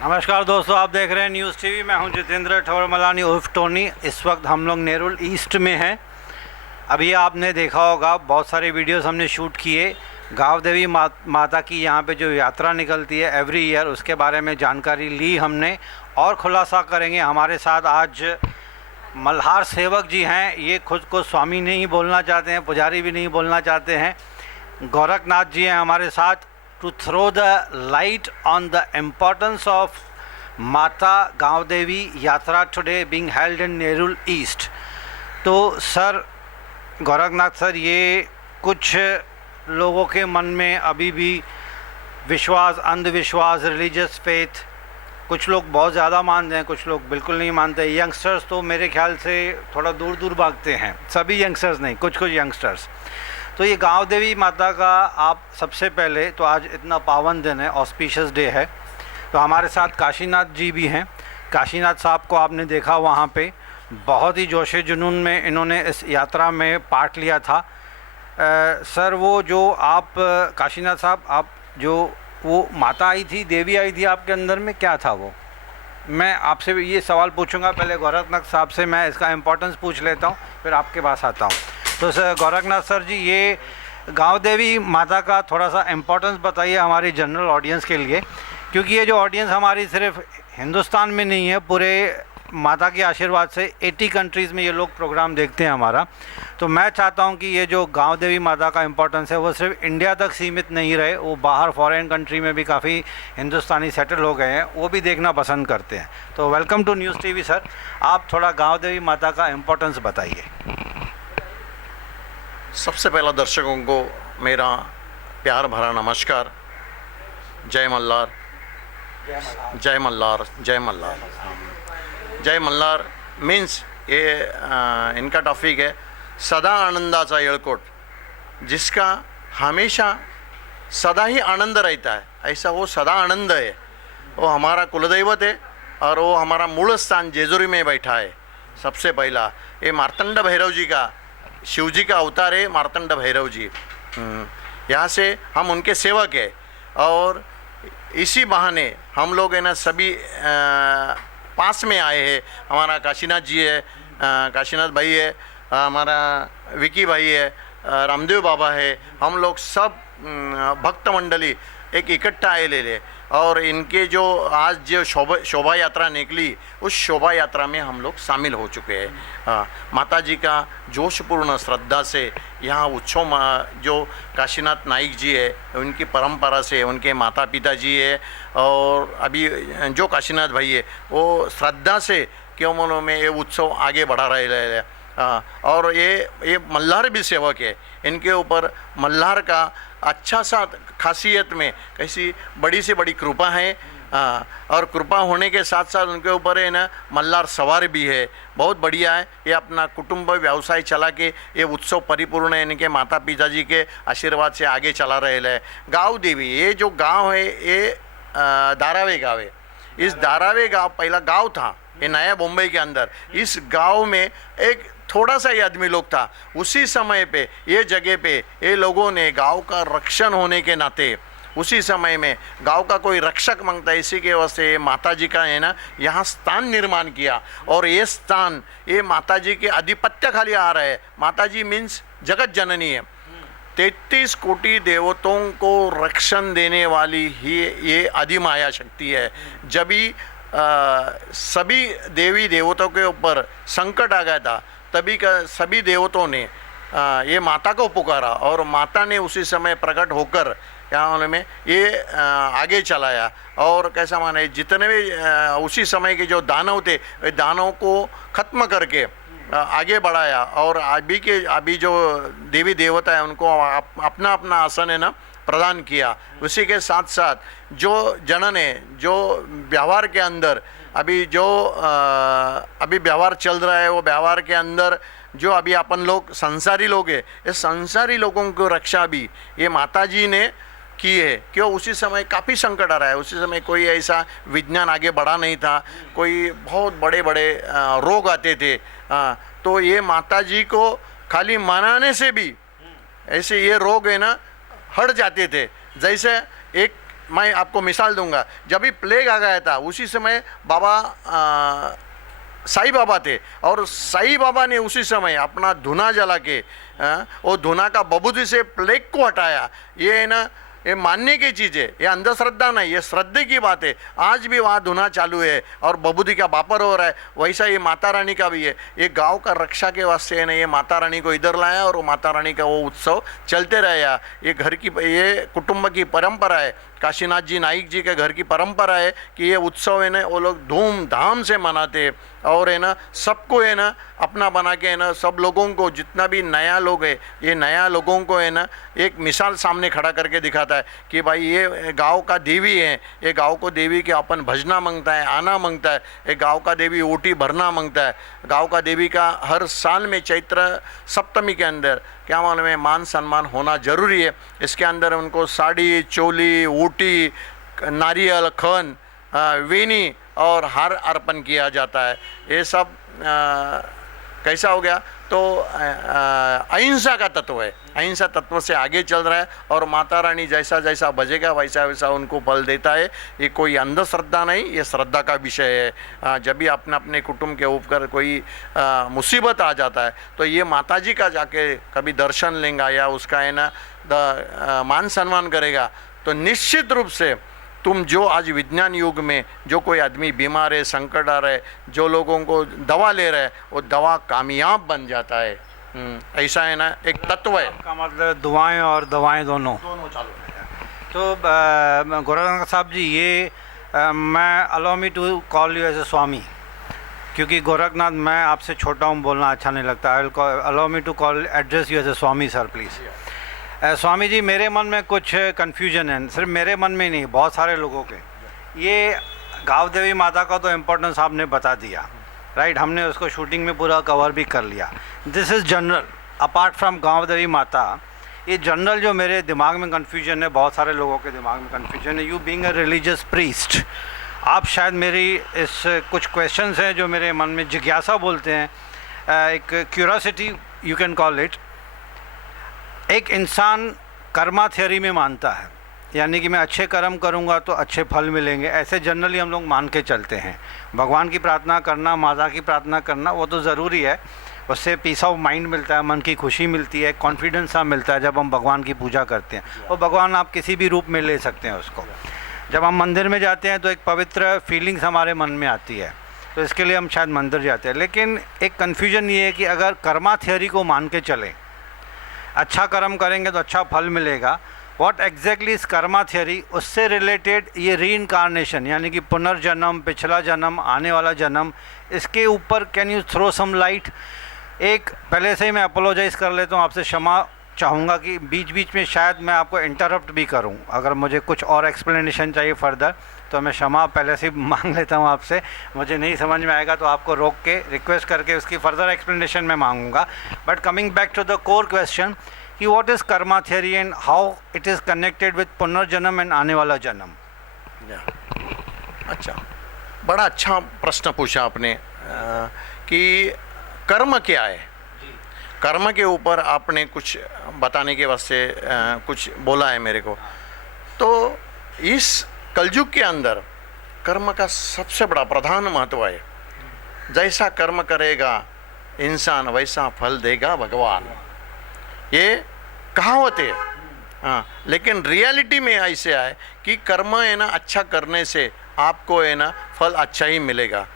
नमस्कार दोस्तों, आप देख रहे हैं न्यूज़ टीवी। मैं हूं जितेंद्र ठौरमलानी उर्फ टोनी। इस वक्त हम लोग नेरुल ईस्ट में हैं। अभी आपने देखा होगा बहुत सारे वीडियोस हमने शूट किए। गाँव देवी माता की यहाँ पे जो यात्रा निकलती है एवरी ईयर, उसके बारे में जानकारी ली हमने और खुलासा करेंगे। हमारे साथ आज मल्हार सेवक जी हैं। ये खुद को स्वामी नहीं बोलना चाहते हैं, पुजारी भी नहीं बोलना चाहते हैं। गोरखनाथ जी हैं हमारे साथ to throw the light on the importance of Mata गाँव देवी यात्रा today being held in Nerul east. तो सर गोरखनाथ सर, ये कुछ लोगों के मन में अभी भी विश्वास, अंधविश्वास, रिलीजियस फेथ, कुछ लोग बहुत ज़्यादा मानते हैं, कुछ लोग बिल्कुल नहीं मानते। यंगस्टर्स तो मेरे ख्याल से थोड़ा दूर दूर भागते हैं, सभी यंगस्टर्स नहीं, कुछ कुछ यंगस्टर्स। तो ये गाँव देवी माता का आप सबसे पहले तो आज इतना पावन दिन है, ऑस्पिशियस डे है, तो हमारे साथ काशीनाथ जी भी हैं। काशीनाथ साहब को आपने देखा वहाँ पे बहुत ही जोशे जुनून में इन्होंने इस यात्रा में पार्ट लिया था। सर वो जो आप काशीनाथ साहब, आप जो वो माता आई थी, देवी आई थी आपके अंदर में, क्या था वो? मैं आपसे ये सवाल पूछूंगा। पहले गोरखनाथ साहब से मैं इसका इम्पोर्टेंस पूछ लेता हूँ, फिर आपके पास आता हूँ। तो सर गोरखनाथ सर जी, ये गाँव देवी माता का थोड़ा सा इम्पोर्टेंस बताइए हमारी जनरल ऑडियंस के लिए, क्योंकि ये जो ऑडियंस हमारी सिर्फ हिंदुस्तान में नहीं है, पूरे माता के आशीर्वाद से 80 कंट्रीज़ में ये लोग प्रोग्राम देखते हैं हमारा। तो मैं चाहता हूँ कि ये जो गाँव देवी माता का इम्पोर्टेंस है वो सिर्फ इंडिया तक सीमित नहीं रहे, वो बाहर फॉरेन कंट्री में भी काफ़ी हिंदुस्तानी सेटल हो गए हैं, वो भी देखना पसंद करते हैं। तो welcome to news TV sir. आप थोड़ा गाँव देवी माता का इम्पोर्टेंस बताइए। सबसे पहला दर्शकों को मेरा प्यार भरा नमस्कार। जय मल्हार, जय मल्हार, जय मल्हार। जय मल्हार मीन्स ये इनका टॉपिक है सदा आनंदाचा येळकोट, जिसका हमेशा सदा ही आनंद रहता है, ऐसा वो सदा आनंद है। वो हमारा कुलदैवत है और वो हमारा मूल स्थान जेजुरी में बैठा है। सबसे पहला ये मार्तंड भैरव जी का, शिव जी का अवतार है मार्तंड भैरव जी। यहाँ से हम उनके सेवक हैं और इसी बहाने हम लोग है ना सभी पास में आए हैं। हमारा काशीनाथ जी है, काशीनाथ भाई है, हमारा विकी भाई है, रामदेव बाबा है। हम लोग सब भक्त मंडली एक इकट्ठा आए ले और इनके जो आज जो शोभा यात्रा निकली, उस शोभा यात्रा में हम लोग शामिल हो चुके हैं। माता जी का जोशपूर्ण श्रद्धा से यहाँ उत्सव जो काशीनाथ नाइक जी है उनकी परंपरा से, उनके माता पिता जी है और अभी जो काशीनाथ भाई है वो श्रद्धा से क्यों मनो में ये उत्सव आगे बढ़ा रहे हैं। और ये मल्हार भी सेवक है, इनके ऊपर मल्हार का अच्छा सा खासियत में कैसी बड़ी से बड़ी कृपा है। और कृपा होने के साथ साथ उनके ऊपर है ना मल्हार सवार भी है, बहुत बढ़िया है। ये अपना कुटुंब व्यवसाय चला के ये उत्सव परिपूर्ण है, इनके माता पिता जी के आशीर्वाद से आगे चला रहे हैं। गाँव देवी ये जो गांव है ये धारावे गाँव है। इस धारावे गाँव पहला गाँव था, ये नया मुंबई के अंदर। इस गाँव में एक थोड़ा सा ही आदमी लोग था। उसी समय पे ये जगह पे ये लोगों ने गांव का रक्षण होने के नाते उसी समय में गांव का कोई रक्षक मांगता है, इसी के वास्ते माता जी का है ना यहाँ स्थान निर्माण किया। और ये स्थान ये माता जी के आधिपत्य खाली आ रहा है। माता जी मीन्स जगत जननी है, 33 कोटि देवताओं को रक्षण देने वाली ही ये आदि माया शक्ति है। जब भी सभी देवी देवताओं के ऊपर संकट आ गया था, तभी का सभी देवताओं ने ये माता को पुकारा और माता ने उसी समय प्रकट होकर यहाँ में ये आगे चलाया। और कैसा माने जितने भी उसी समय के जो दानव थे, वे दानव को ख़त्म करके आगे बढ़ाया। और अभी जो देवी देवता है उनको अपना अपना आसन है ना प्रदान किया। उसी के साथ साथ जो जनन है, जो व्यवहार के अंदर अभी जो अभी व्यवहार चल रहा है, वो व्यवहार के अंदर जो अभी अपन लोग संसारी लोग हैं, इस संसारी लोगों को रक्षा भी ये माता जी ने की है। क्यों? उसी समय काफ़ी संकट आ रहा है। उसी समय कोई ऐसा विज्ञान आगे बढ़ा नहीं था, कोई बहुत बड़े बड़े रोग आते थे। तो ये माता जी को खाली मनाने से भी ऐसे ये रोग है ना हट जाते थे। जैसे एक मैं आपको मिसाल दूंगा, जब भी प्लेग आ गया था उसी समय बाबा साईं बाबा थे, और साईं बाबा ने उसी समय अपना धुना जला के वो धुना का बबूदी से प्लेग को हटाया। ये है ना, ये मानने की चीज़ है, ये अंधश्रद्धा नहीं, ये श्रद्धे की बात है। आज भी वहाँ धुना चालू है और बबूदी का बापर हो रहा है। वैसा ये माता रानी का भी है। ये गांव का रक्षा के वास्ते है ना, ये माता रानी को इधर लाया और माता रानी का वो उत्सव चलते रहेगा। ये घर की, ये कुटुंब की परंपरा है। काशीनाथ जी नाइक जी के घर की परंपरा है कि ये उत्सव है ना वो लोग धूमधाम से मनाते हैं, और है ना सबको है ना अपना बना के है ना, सब लोगों को, जितना भी नया लोग है, ये नया लोगों को है ना एक मिसाल सामने खड़ा करके दिखाता है कि भाई ये गांव का देवी है, ये गांव को देवी के अपन भजना मांगता है, आना मांगता है। ये गांव का देवी ओटी भरना मांगता है। गांव का देवी का हर साल में चैत्र सप्तमी के अंदर क्या मालूम है मान सम्मान होना जरूरी है। इसके अंदर उनको साड़ी, चोली, ऊटी, नारियल, खन, वेनी और हार अर्पण किया जाता है। ये सब कैसा हो गया तो अहिंसा का तत्व है। अहिंसा तत्व से आगे चल रहा है, और माता रानी जैसा जैसा बजेगा वैसा वैसा उनको फल देता है। ये कोई अंधश्रद्धा नहीं, ये श्रद्धा का विषय है। जब भी अपने अपने कुटुंब के ऊपर कोई मुसीबत आ जाता है तो ये माता जी का जाके कभी दर्शन लेगा या उसका है ना मान सम्मान करेगा, तो निश्चित रूप से तुम जो आज विज्ञान युग में जो कोई आदमी बीमार है, संकट आ रहा है, जो लोगों को दवा ले रहा है, वो दवा कामयाब बन जाता है। ऐसा है ना एक तत्व है। का मतलब दुआएं और दवाएं दोनों चालू है। तो गोरखनाथ साहब जी, ये मैं allow me to call you as a swami, क्योंकि गोरखनाथ मैं आपसे छोटा हूँ, बोलना अच्छा नहीं लगता। I will allow me to call address you as a swami sir please. Swami ji, मेरे मन में कुछ कन्फ्यूजन है, सिर्फ मेरे मन में नहीं, बहुत सारे लोगों के। ये गाँव देवी माता का तो इम्पोर्टेंस आपने बता दिया, राइट, हमने उसको शूटिंग में पूरा कवर भी कर लिया। This is general, apart from गाँव देवी माता। ये जनरल जो मेरे दिमाग में कन्फ्यूजन है, बहुत सारे लोगों के दिमाग में कन्फ्यूजन है। You being a religious priest, आप शायद मेरी इस कुछ क्वेश्चंस हैं जो मेरे मन में जिज्ञासा बोलते हैं, एक curiosity you can call it. एक इंसान कर्मा थ्योरी में मानता है, यानी कि मैं अच्छे कर्म करूंगा तो अच्छे फल मिलेंगे, ऐसे जनरली हम लोग मान के चलते हैं। भगवान की प्रार्थना करना, माता की प्रार्थना करना वो तो ज़रूरी है, उससे पीस ऑफ माइंड मिलता है, मन की खुशी मिलती है, कॉन्फिडेंस सा मिलता है जब हम भगवान की पूजा करते हैं। और भगवान आप किसी भी रूप में ले सकते हैं उसको। जब हम मंदिर में जाते हैं तो एक पवित्र फीलिंग्स हमारे मन में आती है, तो इसके लिए हम शायद मंदिर जाते हैं। लेकिन एक कन्फ्यूजन ये है कि अगर कर्मा थ्योरी को मान के चलें, अच्छा कर्म करेंगे तो अच्छा फल मिलेगा, what exactly is Karma theory, उससे रिलेटेड ये रीइंकारनेशन यानी कि पुनर्जन्म, पिछला जन्म, आने वाला जन्म, इसके ऊपर can you throw some light. एक पहले से ही मैं अपोलोजाइज़ कर लेता हूँ, आपसे क्षमा चाहूँगा कि बीच बीच में शायद मैं आपको इंटरप्ट भी करूँ। अगर मुझे कुछ और एक्सप्लेनेशन चाहिए फर्दर तो मैं क्षमा पहले से मांग लेता हूँ आपसे। मुझे नहीं समझ में आएगा तो आपको रोक के रिक्वेस्ट करके उसकी फर्दर एक्सप्लेनेशन मैं मांगूंगा। But coming back to the core question कि what is karma theory and how it is connected with punarjanm and आने वाला जन्म। अच्छा, बड़ा अच्छा प्रश्न पूछा आपने कि कर्म क्या है। कर्म के ऊपर आपने कुछ बताने के वास्ते कुछ बोला है मेरे को। तो इस कलयुग के अंदर कर्म का सबसे बड़ा प्रधान महत्व है। जैसा कर्म करेगा इंसान वैसा फल देगा भगवान, ये कहावत है। हाँ, लेकिन रियलिटी में ऐसे है कि कर्म है ना अच्छा करने से आपको है ना फल अच्छा ही मिलेगा।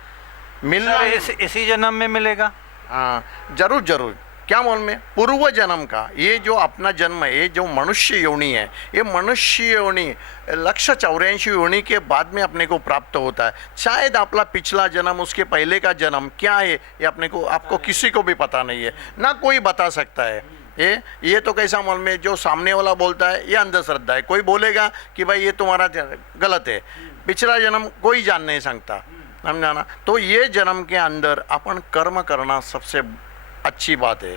मिलना इसी जन्म में मिलेगा। हाँ, जरूर जरूर। क्या मालूम में पूर्व जन्म का ये जो अपना जन्म है, ये जो मनुष्य योनि है, ये मनुष्य योनि 184 योनि के बाद में अपने को प्राप्त होता है। शायद अपना पिछला जन्म, उसके पहले का जन्म क्या है ये अपने को, आपको किसी को भी पता नहीं है, ना कोई बता सकता है। ये तो कैसा मालूम में जो सामने वाला बोलता है ये अंधश्रद्धा है। कोई बोलेगा कि भाई ये तुम्हारा गलत है, पिछला जन्म कोई जान नहीं सकता, समझाना। तो ये जन्म के अंदर अपन कर्म करना सबसे अच्छी बात है।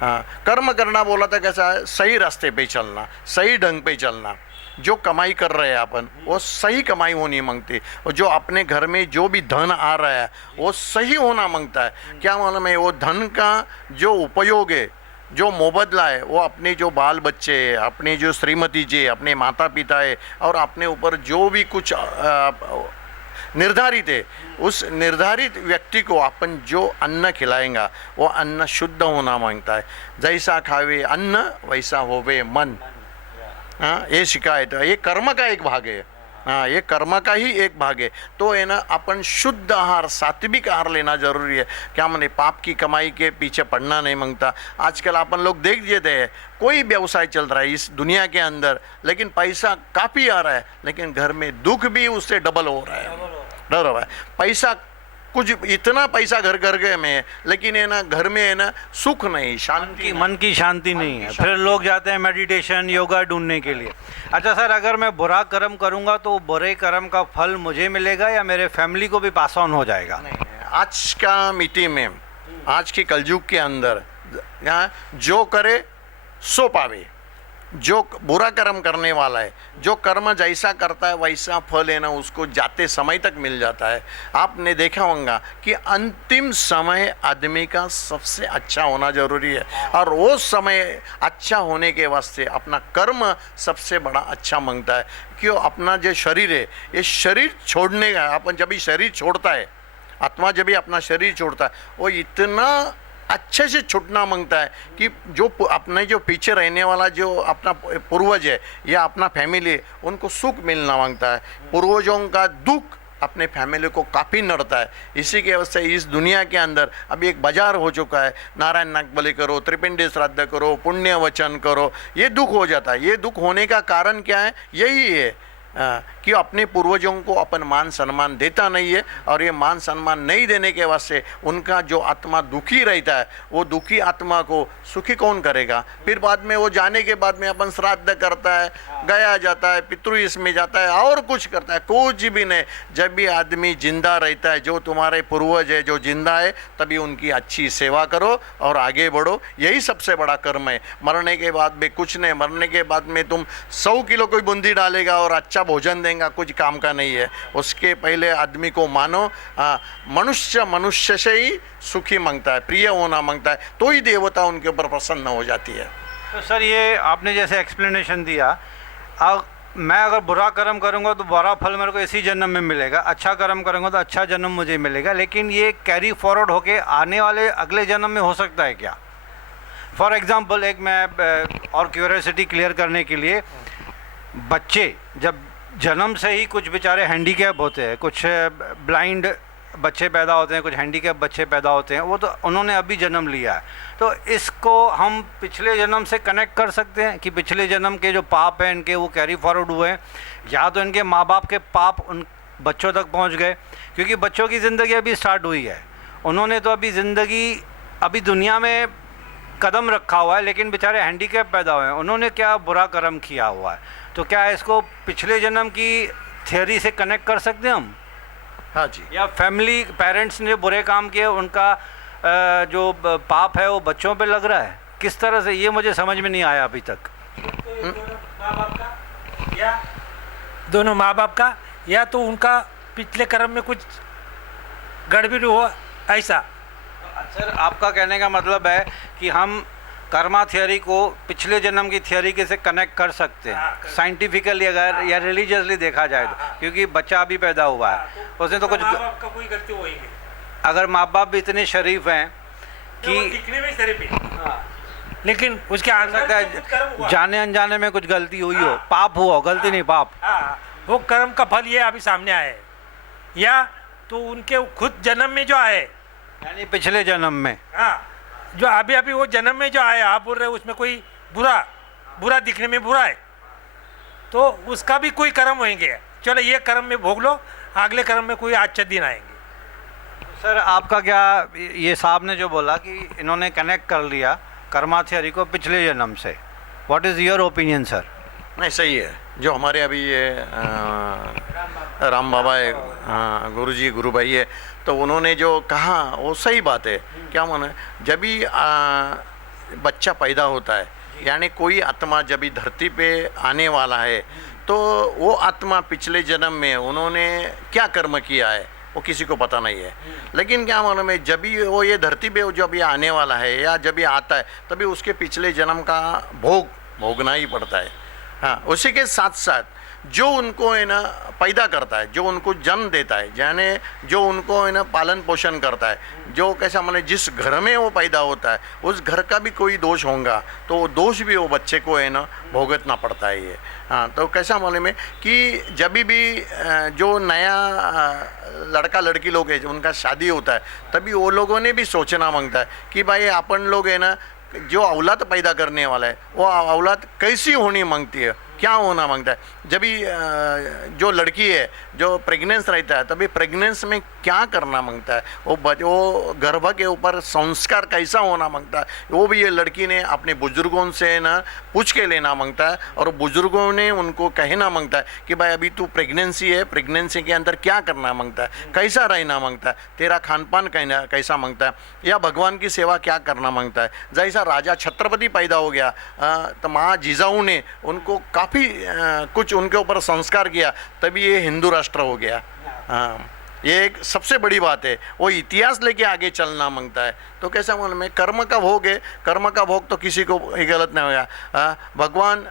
हाँ, कर्म करना बोला था कैसा है, सही रास्ते पे चलना, सही ढंग पे चलना। जो कमाई कर रहे हैं अपन वो सही कमाई होनी मांगती, और जो अपने घर में जो भी धन आ रहा है वो सही होना मांगता है। क्या मालूम है वो धन का जो उपयोग है जो मुबदला है वो अपने जो बाल बच्चे, अपने जो श्रीमती जी, अपने माता पिता है और अपने ऊपर जो भी कुछ निर्धारित है, उस निर्धारित व्यक्ति को अपन जो अन्न खिलाएंगा वो अन्न शुद्ध होना मांगता है। जैसा खावे अन्न वैसा होवे मन। हाँ, ये शिकायत है, ये कर्म का एक भाग है। हाँ, ये कर्म का ही एक भाग है। तो है ना, अपन शुद्ध आहार, सात्विक आहार लेना जरूरी है। क्या माने, पाप की कमाई के पीछे पड़ना नहीं मांगता। आजकल अपन लोग देख लेते हैं, कोई व्यवसाय चल रहा है इस दुनिया के अंदर, लेकिन पैसा काफ़ी आ रहा है, लेकिन घर में दुख भी उससे डबल हो रहा है, डर रहा है। पैसा कुछ इतना पैसा घर में है, लेकिन है ना, घर में है ना सुख नहीं, शांति, मन की शांति नहीं है। फिर लोग जाते हैं मेडिटेशन, योगा ढूंढने के लिए। अच्छा सर, अगर मैं बुरा कर्म करूंगा तो बुरे कर्म का फल मुझे मिलेगा या मेरे फैमिली को भी पास ऑन हो जाएगा? नहीं, आज का मिति में, आज की कलयुग के अंदर यहाँ जो करे सो पावे। जो बुरा कर्म करने वाला है, जो कर्म जैसा करता है वैसा फल है ना उसको जाते समय तक मिल जाता है। आपने देखा होगा कि अंतिम समय आदमी का सबसे अच्छा होना जरूरी है, और वो समय अच्छा होने के वास्ते अपना कर्म सबसे बड़ा अच्छा मांगता है। क्यों? अपना जो शरीर है, ये शरीर छोड़ने का, अपन जब भी शरीर छोड़ता है, आत्मा जब भी अपना शरीर छोड़ता है, वो इतना अच्छे से छूटना मांगता है कि जो अपने जो पीछे रहने वाला जो अपना पूर्वज है या अपना फैमिली है, उनको सुख मिलना मांगता है। पूर्वजों का दुख अपने फैमिली को काफ़ी नड़ता है। इसी के वजह से इस दुनिया के अंदर अभी एक बाजार हो चुका है, नारायण नागबली करो, त्रिपिंडी श्राद्ध करो, पुण्य वचन करो, ये दुख हो जाता है। ये दुख होने का कारण क्या है? यही है कि अपने पूर्वजों को अपन मान सम्मान देता नहीं है, और ये मान सम्मान नहीं देने के वास्ते उनका जो आत्मा दुखी रहता है, वो दुखी आत्मा को सुखी कौन करेगा? फिर बाद में वो जाने के बाद में अपन श्राद्ध करता है, गया जाता है, पितृ इसमें जाता है और कुछ करता है, कुछ भी नहीं। जब भी आदमी जिंदा रहता है, जो तुम्हारे पूर्वज है जो जिंदा है, तभी उनकी अच्छी सेवा करो और आगे बढ़ो। यही सबसे बड़ा कर्म है। मरने के बाद में कुछ नहीं, मरने के बाद में तुम 100 किलो कोई बूंदी डालेगा और अच्छा भोजन देगा, कुछ काम का नहीं है। उसके पहले आदमी को मानो, मनुष्य मनुष्य से ही सुखी मांगता है, प्रिय होना मांगता है, तो ही देवता उनके ऊपर प्रसन्न हो जाती है। तो सर, ये आपने जैसे एक्सप्लेनेशन दिया, मैं अगर बुरा कर्म करूंगा तो बुरा फल मेरे को इसी जन्म में मिलेगा, अच्छा कर्म करूंगा तो अच्छा जन्म मुझे मिलेगा, लेकिन ये कैरी फॉरवर्ड होके आने वाले अगले जन्म में हो सकता है क्या? फॉर एग्जाम्पल, एक मैं और क्यूरियोसिटी क्लियर करने के लिए, बच्चे जब जन्म से ही कुछ बेचारे हैंडीकैप होते हैं, कुछ ब्लाइंड बच्चे पैदा होते हैं, कुछ हैंडीकैप बच्चे पैदा होते हैं, वो तो उन्होंने अभी जन्म लिया है, तो इसको हम पिछले जन्म से कनेक्ट कर सकते हैं कि पिछले जन्म के जो पाप हैं इनके वो कैरी फॉरवर्ड हुए हैं, या तो इनके माँ बाप के पाप उन बच्चों तक पहुंच गए, क्योंकि बच्चों की ज़िंदगी अभी स्टार्ट हुई है, उन्होंने तो अभी ज़िंदगी, अभी दुनिया में कदम रखा हुआ है, लेकिन बेचारे हैंडीकैप पैदा हुए हैं, उन्होंने क्या बुरा कर्म किया हुआ है, तो क्या इसको पिछले जन्म की थियोरी से कनेक्ट कर सकते हैं हम? हाँ जी। या फैमिली पेरेंट्स ने बुरे काम किए, उनका जो पाप है वो बच्चों पे लग रहा है, किस तरह से, ये मुझे समझ में नहीं आया अभी तक। दोनों माँ बाप का, या तो उनका पिछले कर्म में कुछ गड़बड़ी हो, ऐसा। सर, आपका कहने का मतलब है कि हम कर्मा थियोरी को पिछले जन्म की थियोरी के से कनेक्ट कर सकते हैं, साइंटिफिकली अगर या रिलीजियसली देखा जाए तो, क्योंकि बच्चा अभी पैदा हुआ है, उसने तो कुछ, का कोई गलती होगी। अगर माँ बाप भी इतने शरीफ हैं कि दिखने में शरीफ है, लेकिन उसके सकता है जाने अनजाने में कुछ गलती हुई हो, पाप हुआ हो, गलती नहीं पाप, वो कर्म का फल ये अभी सामने आए, या तो उनके खुद जन्म में जो आए, यानी पिछले जन्म में, जो अभी अभी वो जन्म में जो आया, आप बोल रहे हो उसमें कोई बुरा दिखने में बुरा है, तो उसका भी कोई कर्म होंगे। चलो ये कर्म में भोग लो, अगले कर्म में कोई अच्छे दिन आएंगे। सर, आपका क्या, ये साहब ने जो बोला कि इन्होंने कनेक्ट कर लिया कर्मा थियोरी को पिछले जन्म से, what is your opinion sir? नहीं, सही है। जो हमारे अभी ये राम बाबा है, गुरुजी गुरु भाई है, तो उन्होंने जो कहा वो सही बात है। क्या माने, जब भी बच्चा पैदा होता है, यानी कोई आत्मा जब भी धरती पे आने वाला है, तो वो आत्मा पिछले जन्म में उन्होंने क्या कर्म किया है, वो किसी को पता नहीं है। लेकिन क्या मालूम है, जब भी वो ये धरती पे जब ये आने वाला है या जब ये आता है तभी उसके पिछले जन्म का भोगना ही पड़ता है। हाँ, उसी के साथ साथ जो उनको है ना पैदा करता है, जो उनको जन्म देता है, यानी जो उनको है ना पालन पोषण करता है, जो कैसा माने जिस घर में वो पैदा होता है उस घर का भी कोई दोष होगा तो वो दोष भी वो बच्चे को है ना भुगतना पड़ता है ये। हाँ, तो कैसा मालूम है कि जब भी जो नया लड़का लड़की लोग है उनका शादी होता है तभी वो लोगों ने भी सोचना मांगता है कि भाई अपन लोग है ना जो औलाद पैदा करने वाला है वो औलाद कैसी होनी मांगती है, क्या होना मांगता है। जब भी जो लड़की है जो प्रेगनेंस रहता है तभी प्रेगनेंस में क्या करना मांगता है, वो गर्भ के ऊपर संस्कार कैसा होना मांगता है, वो भी ये लड़की ने अपने बुजुर्गों से ना पूछ के लेना मांगता है। और बुजुर्गों ने उनको कहना मांगता है कि भाई अभी तू प्रेगनेंसी है, प्रेगनेंसी के अंदर क्या करना मांगता है, कैसा रहना मांगता है, तेरा खान पान कैसा मांगता है, या भगवान की सेवा क्या करना मांगता है। जैसा राजा छत्रपति पैदा हो गया तो माँ जिजाऊ ने उनको काफ़ी कुछ उनके ऊपर संस्कार किया तभी ये हिंदू राष्ट्र हो गया। हाँ, ये एक सबसे बड़ी बात है, वो इतिहास लेके आगे चलना मांगता है। तो कैसा मालूम में कर्म का भोग है, कर्म का भोग तो किसी को ही गलत नहीं होगा। भगवान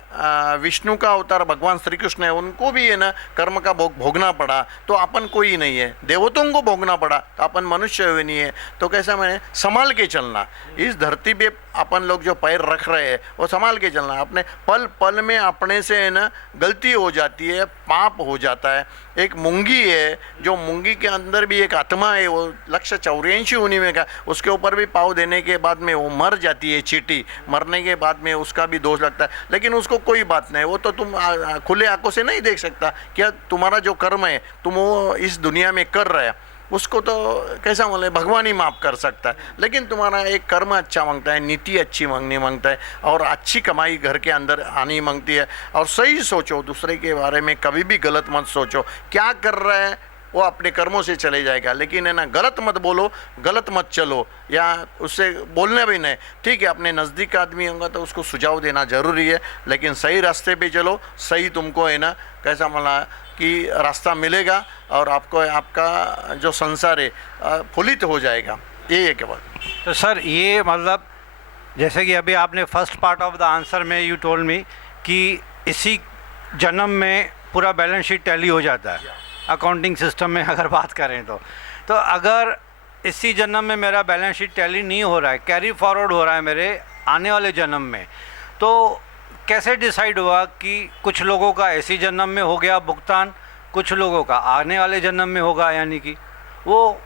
विष्णु का अवतार भगवान श्री कृष्ण है, उनको भी है ना कर्म का भोग भोगना पड़ा, तो अपन कोई नहीं है। देवताओं को भोगना पड़ा तो अपन मनुष्य नहीं है। तो कैसा मैंने संभाल के चलना, इस धरती पे अपन लोग जो पैर रख रहे हैं वो संभाल के चलना। अपने पल पल में अपने से है ना गलती हो जाती है, पाप हो जाता है। एक मूंगी है, जो मूंगी के अंदर भी एक आत्मा है, वो 184 होने में का, उसके ऊपर भी पाव देने के बाद में वो मर जाती है चींटी, मरने के बाद में उसका भी दोष लगता है। लेकिन उसको कोई बात नहीं, वो तो तुम खुले आंखों से नहीं देख सकता क्या तुम्हारा जो कर्म है तुम वो इस दुनिया में कर रहे हो, उसको तो कैसा बोले भगवान ही माफ़ कर सकता है। लेकिन तुम्हारा एक कर्म अच्छा मांगता है, नीति अच्छी मांगने मांगता है, और अच्छी कमाई घर के अंदर आनी मांगती है। और सही सोचो, दूसरे के बारे में कभी भी गलत मत सोचो। क्या कर रहा है वो अपने कर्मों से चले जाएगा, लेकिन है ना गलत मत बोलो, गलत मत चलो, या उससे बोलने भी नहीं। ठीक है, अपने नज़दीक आदमी होगा तो उसको सुझाव देना ज़रूरी है, लेकिन सही रास्ते पे चलो, सही तुमको है ना कैसा मला कि रास्ता मिलेगा और आपको आपका जो संसार है फुलित हो जाएगा। ये है क्या बात। तो सर ये मतलब जैसे कि अभी आपने first part of the answer में यू टोल्ड मी कि इसी जन्म में पूरा बैलेंस शीट टैली हो जाता है अकाउंटिंग सिस्टम में अगर बात करें तो अगर इसी जन्म में मेरा बैलेंस शीट टैली नहीं हो रहा है, कैरी फॉरवर्ड हो रहा है मेरे आने वाले जन्म में, तो कैसे डिसाइड हुआ कि कुछ लोगों का इसी जन्म में हो गया भुगतान, कुछ लोगों का आने वाले जन्म में होगा, यानी कि वो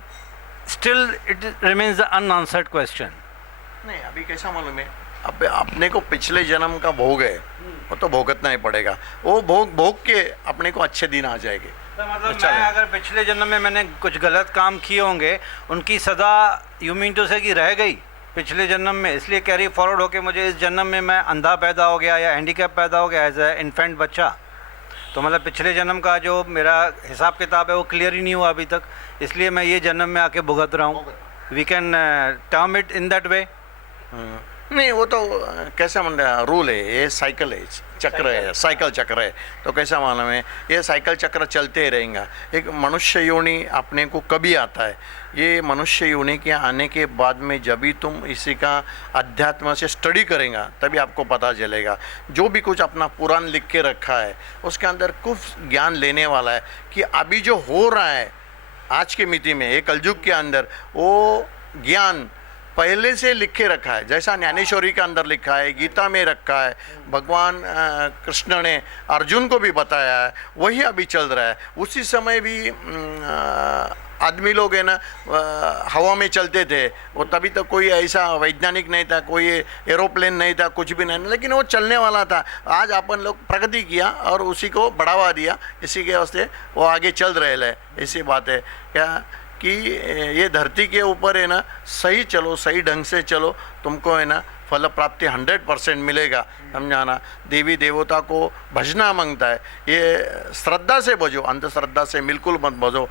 still it remains the unanswered question. नहीं, अभी कैसा मालूम है, अब अपने को पिछले जन्म का भोग है वो तो भोगतना ही पड़ेगा। वो भोग के अपने को अच्छे दिन आ जाएंगे। तो मतलब मैं अगर पिछले जन्म में मैंने कुछ गलत काम किए होंगे, उनकी सज़ा यू मीन टू से कि रह गई पिछले जन्म में, इसलिए कैरी फॉरवर्ड होके मुझे इस जन्म में मैं अंधा पैदा हो गया या हैंडीकैप पैदा हो गया एज ए इन्फेंट बच्चा, तो मतलब पिछले जन्म का जो मेरा हिसाब किताब है वो क्लियर ही नहीं हुआ अभी तक, इसलिए मैं ये जन्म में आके भुगत रहा हूँ। We can term it in that way. नहीं, वो तो कैसा मान रूल है, ये साइकिल है, चक्र है, साइकिल चक्र है। तो कैसा मालूम है, ये साइकिल चक्र चलते रहेगा। एक मनुष्य योनि अपने को कभी आता है, ये मनुष्य योनि के आने के बाद में जब भी तुम इसी का अध्यात्म से स्टडी करेगा तभी आपको पता चलेगा। जो भी कुछ अपना पुराण लिख के रखा है उसके अंदर कुछ ज्ञान लेने वाला है कि अभी जो हो रहा है आज के मिति में एक कलयुग के अंदर, वो ज्ञान पहले से लिखे रखा है। जैसा ज्ञानेश्वरी के अंदर लिखा है, गीता में रखा है, भगवान कृष्ण ने अर्जुन को भी बताया है, वही अभी चल रहा है। उसी समय भी आदमी लोग है ना हवा में चलते थे, वो तभी तो कोई ऐसा वैज्ञानिक नहीं था, कोई एरोप्लेन नहीं था, कुछ भी नहीं, लेकिन वो चलने वाला था। आज अपन लोग प्रगति किया और उसी को बढ़ावा दिया, इसी के वास्ते वो आगे चल रहे हैं। ऐसी बात है क्या कि ये धरती के ऊपर है ना सही चलो, सही ढंग से चलो, तुमको है ना फल प्राप्ति 100% मिलेगा। समझाना, देवी देवता को भजना मांगता है, ये श्रद्धा से भजो, अंधश्रद्धा से बिल्कुल मत भजो।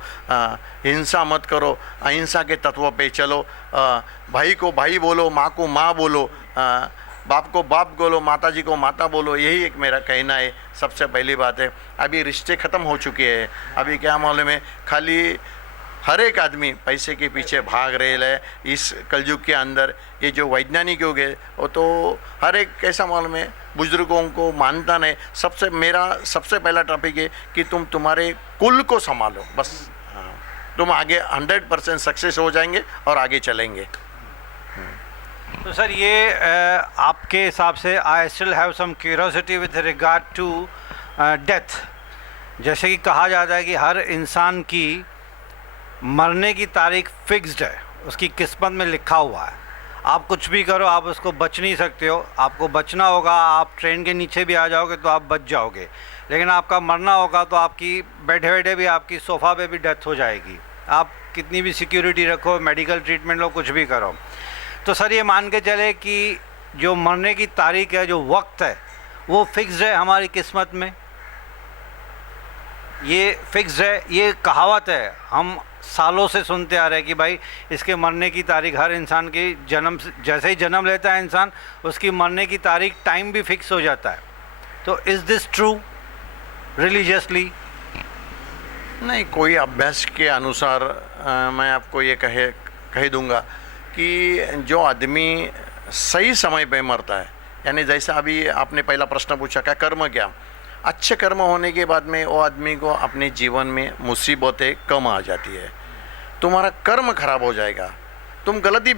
हिंसा मत करो, अहिंसा के तत्व पे चलो। भाई को भाई बोलो, माँ को माँ बोलो, बाप को बाप बोलो, माता जी को माता बोलो। यही एक मेरा कहना है। सबसे पहली बात है, अभी रिश्ते ख़त्म हो चुके हैं। अभी क्या मालूम है, खाली हर एक आदमी पैसे के पीछे भाग रहे है इस कलयुग के अंदर। ये जो वैज्ञानिक युग है वो तो हर एक कैसा मालूम है, बुजुर्गों को मानता नहीं। मेरा सबसे पहला टॉपिक है कि तुम तुम्हारे कुल को संभालो बस। हाँ, तुम आगे 100% सक्सेस हो जाएंगे और आगे चलेंगे। तो सर ये आपके हिसाब से I still have some curiosity with regard to death. जैसे कि कहा जाता है कि हर इंसान की मरने की तारीख फिक्स्ड है, उसकी किस्मत में लिखा हुआ है। आप कुछ भी करो, आप उसको बच नहीं सकते हो। आपको बचना होगा, आप ट्रेन के नीचे भी आ जाओगे तो आप बच जाओगे, लेकिन आपका मरना होगा तो आपकी बैठे बैठे भी आपकी सोफ़ा पे भी डेथ हो जाएगी। आप कितनी भी सिक्योरिटी रखो, मेडिकल ट्रीटमेंट लो, कुछ भी करो। तो सर ये मान के चले कि जो मरने की तारीख है, जो वक्त है, वो फिक्स्ड है हमारी किस्मत में, ये फिक्स्ड है, ये कहावत है। हम सालों से सुनते आ रहे हैं कि भाई इसके मरने की तारीख, हर इंसान की जन्म जैसे ही जन्म लेता है इंसान, उसकी मरने की तारीख टाइम भी फिक्स हो जाता है। तो इज़ दिस ट्रू रिलीजियसली? नहीं, कोई अभ्यास के अनुसार मैं आपको ये कह दूंगा कि जो आदमी सही समय पे मरता है, यानी जैसा अभी आपने पहला प्रश्न पूछा क्या कर्म, क्या अच्छे कर्म होने के बाद में वो आदमी को अपने जीवन में मुसीबतें कम आ जाती है। तुम्हारा कर्म खराब हो जाएगा, तुम गलती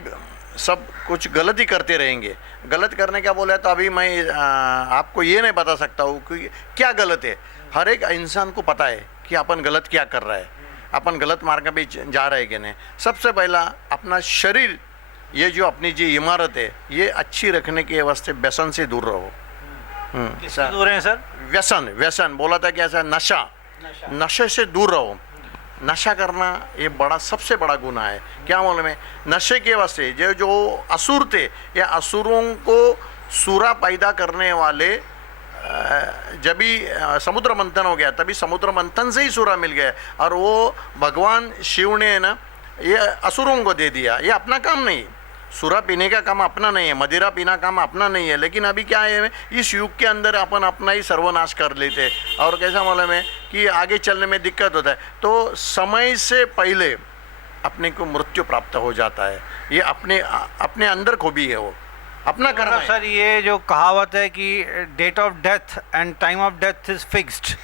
सब कुछ गलती करते रहेंगे। गलत करने का बोला तो अभी मैं आपको ये नहीं बता सकता हूँ कि क्या गलत है। हर एक इंसान को पता है कि अपन गलत क्या कर रहा है, अपन गलत मार्ग पे जा रहे हैं कि नहीं। सबसे पहला अपना शरीर, ये जो अपनी जो इमारत है, ये अच्छी रखने के वास्ते व्यसन से दूर रहो। किससे दूर हैं सर? व्यसन बोला था कि ऐसा नशे से दूर रहो। नशा करना ये सबसे बड़ा गुनाह है। क्या मालूम है, नशे के वास्ते जो असुर थे, या असुरों को सूरा पैदा करने वाले जब भी समुद्र मंथन हो गया, तभी समुद्र मंथन से ही सूरा मिल गया, और वो भगवान शिव ने ना ये असुरों को दे दिया। ये अपना काम नहीं, सूरा पीने का काम अपना नहीं है, मदिरा पीना काम अपना नहीं है। लेकिन अभी क्या है, इस युग के अंदर अपन अपना ही सर्वनाश कर लेते, और कैसा मालूम है कि आगे चलने में दिक्कत होता है। तो समय से पहले अपने को मृत्यु प्राप्त हो जाता है। ये अपने अंदर खूबी है, वो अपना करना है। सर ये जो कहावत है कि date of death and time of death is fixed,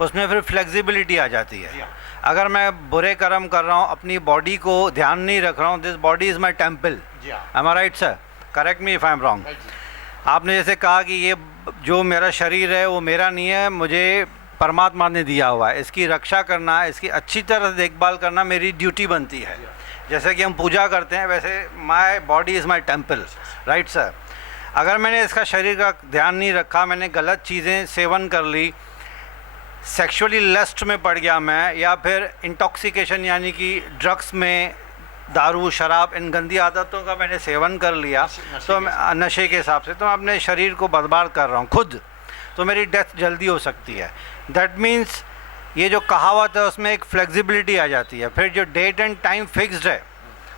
उसमें फिर फ्लेक्सिबिलिटी आ जाती है। अगर मैं बुरे कर्म कर रहा हूँ, अपनी बॉडी को ध्यान नहीं रख रहा हूँ, this body is my temple. Am I right sir? Correct me if I am wrong. आपने जैसे कहा कि ये जो मेरा शरीर है वो मेरा नहीं है, मुझे परमात्मा ने दिया हुआ है, इसकी रक्षा करना, इसकी अच्छी तरह देखभाल करना मेरी ड्यूटी बनती है। जैसे कि हम पूजा करते हैं, वैसे my body is my temple, right sir? अगर मैंने इसका शरीर का ध्यान नहीं रखा, मैंने गलत चीज़ें सेवन कर ली, सेक्सुअली लस्ट में पड़ गया मैं, या फिर इंटॉक्सिकेशन यानी कि ड्रग्स में, दारू शराब, इन गंदी आदतों का मैंने सेवन कर लिया, तो मैं नशे के हिसाब से तो मैं अपने शरीर को बर्बाद कर रहा हूँ खुद, तो मेरी डेथ जल्दी हो सकती है। दैट मीन्स ये जो कहावत है उसमें एक फ्लेक्सिबिलिटी आ जाती है। फिर जो डेट एंड टाइम फिक्स्ड है,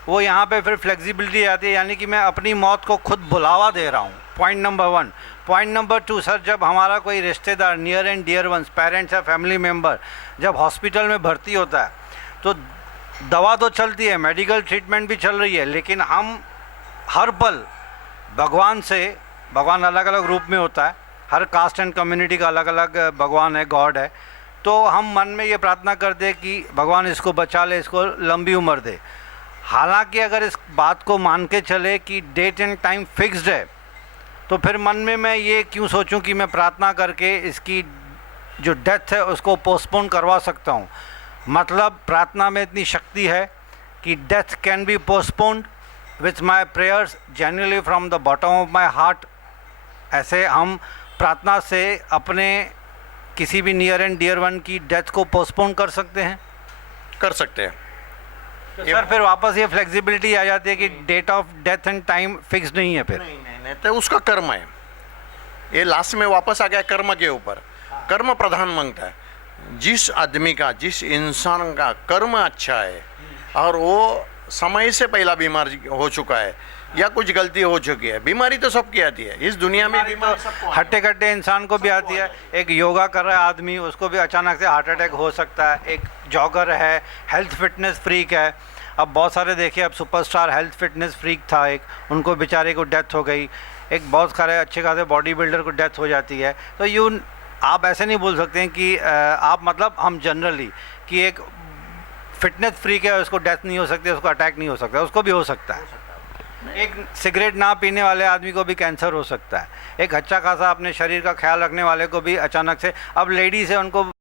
वो यहाँ पे फिर फ्लेक्सिबिलिटी आती है, यानी कि मैं अपनी मौत को खुद बुलावा दे रहा हूँ। Point number 1। Point number 2 sir, जब हमारा कोई रिश्तेदार, near and dear ones, parents या फैमिली मेम्बर जब हॉस्पिटल में भर्ती होता है, तो दवा तो चलती है, मेडिकल ट्रीटमेंट भी चल रही है, लेकिन हम हर पल भगवान अलग अलग रूप में होता है, हर कास्ट एंड कम्युनिटी का अलग अलग भगवान है, गॉड है, तो हम मन में ये प्रार्थना करते हैं कि भगवान इसको बचा ले, इसको लंबी उम्र दे। हालांकि अगर इस बात को मान के चले कि डेट एंड टाइम फिक्स्ड है, तो फिर मन में मैं ये क्यों सोचूं कि मैं प्रार्थना करके इसकी जो डेथ है उसको पोस्टपोन करवा सकता हूँ। मतलब प्रार्थना में इतनी शक्ति है कि death can be postponed with my prayers genuinely from the bottom of my heart. ऐसे हम प्रार्थना से अपने किसी भी नियर एंड डियर वन की डेथ को पोस्टपोन कर सकते हैं। कर सकते हैं। तो सर फिर वापस ये फ्लेक्सिबिलिटी आ जाती है कि date of death and time fix नहीं है। फिर नहीं, तो उसका कर्म है, ये लास्ट में वापस आ गया कर्म के ऊपर। कर्म प्रधान मांगता है। जिस आदमी का, जिस इंसान का कर्म अच्छा है और वो समय से पहला बीमार हो चुका है, या कुछ गलती हो चुकी है। बीमारी तो सबकी आती है इस दुनिया में, हट्टे कट्टे इंसान को भी आती है। एक योगा कर रहा है आदमी, उसको भी अचानक से हार्ट अटैक हो सकता है। एक जॉगर है, हेल्थ फिटनेस फ्रीक है। अब बहुत सारे देखिए, अब सुपरस्टार हेल्थ फिटनेस फ्रीक था एक, उनको बेचारे को डेथ हो गई। एक बहुत सारे अच्छे खासे बॉडी बिल्डर को डेथ हो जाती है। तो आप ऐसे नहीं बोल सकते हैं कि आप मतलब हम जनरली कि एक फिटनेस फ्रीक है उसको डेथ नहीं हो सकती, उसको अटैक नहीं हो सकता, उसको भी हो सकता है। एक सिगरेट ना पीने वाले आदमी को भी कैंसर हो सकता है। एक अच्छा खासा अपने शरीर का ख्याल रखने वाले को भी अचानक से, अब लेडीज़ है उनको